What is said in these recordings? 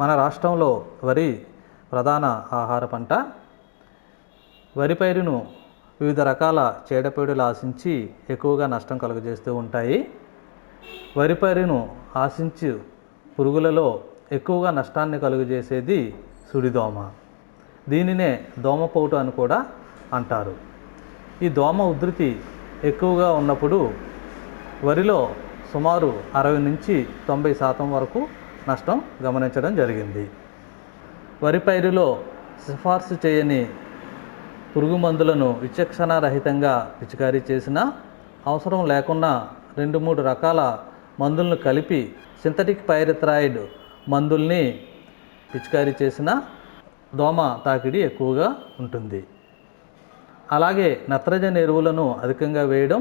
మన రాష్ట్రంలో వరి ప్రధాన ఆహార పంట. వరి పైరును వివిధ రకాల చీడపీడలు ఆశించి ఎక్కువగా నష్టం కలుగజేస్తూ ఉంటాయి. వరి పైరును ఆశించు పురుగులలో ఎక్కువగా నష్టాన్ని కలుగజేసేది సుడిదోమ. దీనినే దోమపోటు అని కూడా అంటారు. ఈ దోమ ఉధృతి ఎక్కువగా ఉన్నప్పుడు వరిలో సుమారు 60 నుంచి 90% వరకు నష్టం గమనించడం జరిగింది. వరి పైరులో సిఫార్సు చేయని పురుగు మందులను విచక్షణారహితంగా పిచికారీ చేసినా, అవసరం లేకున్నా 2-3 రకాల మందులను కలిపి సింథటిక్ పైరిథ్రాయిడ్ మందుల్ని పిచికారీ చేసిన దోమ తాకిడి ఎక్కువగా ఉంటుంది. అలాగే నత్రజని ఎరువులను అధికంగా వేయడం,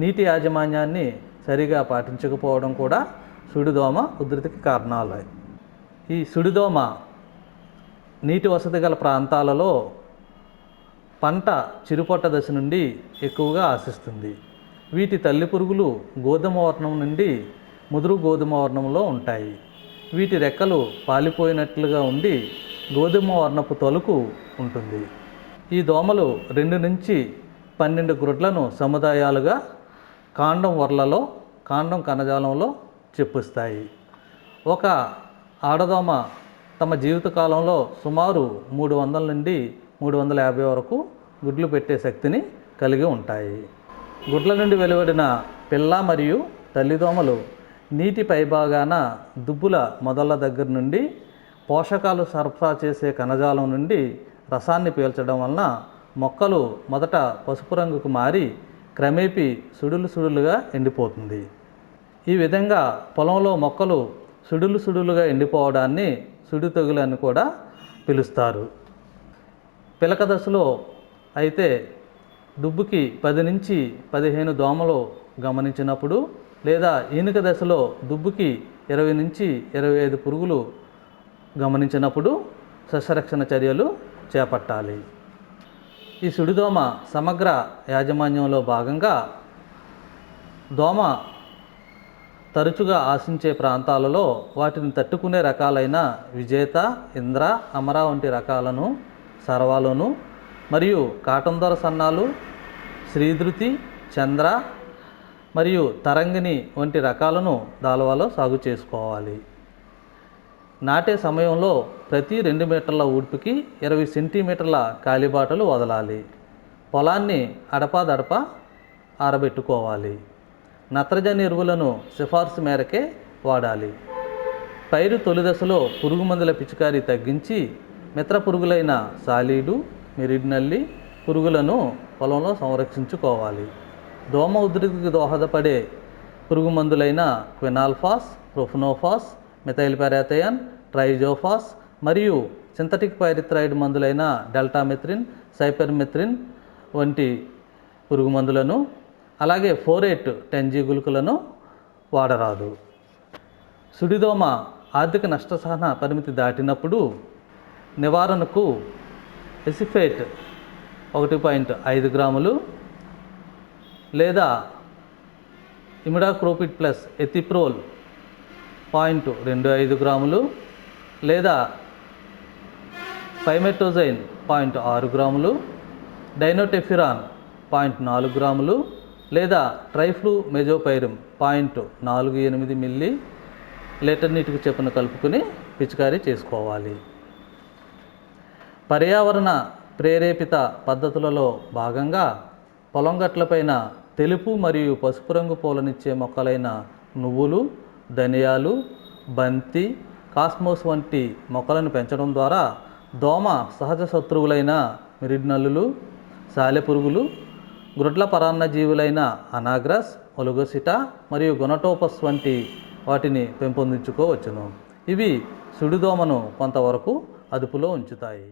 నీటి యాజమాన్యాన్ని సరిగా పాటించకపోవడం కూడా సుడిదోమ ఉధృతికి కారణాలు. ఈ సుడిదోమ నీటి వసతి గల ప్రాంతాలలో పంట చిరుపొట్ట దశ నుండి ఎక్కువగా ఆశిస్తుంది. వీటి తల్లి పురుగులు గోధుమ వర్ణం నుండి ముదురు గోధుమ వర్ణంలో ఉంటాయి. వీటి రెక్కలు పాలిపోయినట్లుగా ఉండి గోధుమ వర్ణపు తొలుకు ఉంటుంది. ఈ దోమలు 2 నుంచి 12 గ్రుడ్లను సముదాయాలుగా కాండం వర్లలో, కాండం కణజాలంలో చెప్పుస్తాయి. ఒక ఆడదోమ తమ జీవితకాలంలో సుమారు 300 నుండి 350 వరకు గుడ్లు పెట్టే శక్తిని కలిగి ఉంటాయి. గుడ్ల నుండి వెలువడిన పిల్ల మరియు తల్లిదోమలు నీటి పైభాగాన దుబ్బుల మొదళ్ళ దగ్గర నుండి పోషకాలు సరఫరా చేసే కణజాలం నుండి రసాన్ని పీల్చడం వలన మొక్కలు మొదట పసుపు రంగుకు మారి క్రమేపీ సుడులుగా ఎండిపోతుంది. ఈ విధంగా పొలంలో మొక్కలు సుడులుగా ఎండిపోవడాన్ని సుడి తెగులు అని కూడా పిలుస్తారు. పిలక దశలో అయితే దుబ్బుకి 10 నుంచి 15 దోమలు గమనించినప్పుడు, లేదా ఈనుక దశలో దుబ్బుకి 20 నుంచి 25 పురుగులు గమనించినప్పుడు సస్యరక్షణ చర్యలు చేపట్టాలి. ఈ సుడిదోమ సమగ్ర యాజమాన్యంలో భాగంగా దోమ తరచుగా ఆశించే ప్రాంతాలలో వాటిని తట్టుకునే రకాలైన విజేత, ఇంద్ర, అమర వంటి రకాలను సర్వాలోను, మరియు కాటన్ దొర సన్నాలు, శ్రీధృతి, చంద్ర మరియు తరంగిణి వంటి రకాలను దాల్వాలో సాగు చేసుకోవాలి. నాటే సమయంలో ప్రతి 2 మీటర్ల ఊడ్పుకి 20 సెంటీమీటర్ల కాలిబాటలు వదలాలి. పొలాన్ని అడపాదడపా ఆరబెట్టుకోవాలి. నత్రజని ఎరువులను సిఫార్సు మేరకే వాడాలి. పైరు తొలి దశలో పురుగు మందుల పిచికారీ తగ్గించి మిత్ర పురుగులైన సాలీడు, మెరిడినల్లి పురుగులను పొలంలో సంరక్షించుకోవాలి. దోమ ఉధృతికి దోహదపడే పురుగు మందులైన quinalphos, profenofos, methyl parathion, triazophos మరియు సింథటిక్ పైరిథ్రాయిడ్ మందులైన డెల్టామెథ్రిన్, సైపర్మెథ్రిన్ వంటి పురుగు మందులను, అలాగే ఫోరేట్ 10G గుళికలను వాడరాదు. సుడిదోమ ఆర్థిక నష్టసహన పరిమితి దాటినప్పుడు నివారణకు ఎసిఫేట్ 1.5 గ్రాములు లేదా ఇమిడాక్రోపిడ్ ప్లస్ ఎథిప్రోల్ 0.25 గ్రాములు లేదా పైమెటోజైన్ 0.6 గ్రాములు, డైనోటెఫిరాన్ 0.4 గ్రాములు లేదా ట్రైఫ్లూ మెజోపైరిమ్ 0.48 మిల్లీ లీటర్ నీటికి చొప్పున కలుపుకొని పిచికారీ చేసుకోవాలి. పర్యావరణ ప్రేరేపిత పద్ధతులలో భాగంగా పొలం గట్లపైన తెలుపు మరియు పసుపు రంగు పూలనిచ్చే మొక్కలైన నువ్వులు, ధనియాలు, బంతి, కాస్మోస్ వంటి మొక్కలను పెంచడం ద్వారా దోమ సహజ శత్రువులైన మిరిడినల్లులు, సాలెపురుగులు, గ్రుడ్ల పరాన్నజీవులైన అనాగ్రస్, ఒలిగోసిటా మరియు గొనటోపస్ వంటి వాటిని పెంపొందించుకోవచ్చును. ఇవి సుడిదోమను కొంతవరకు అదుపులో ఉంచుతాయి.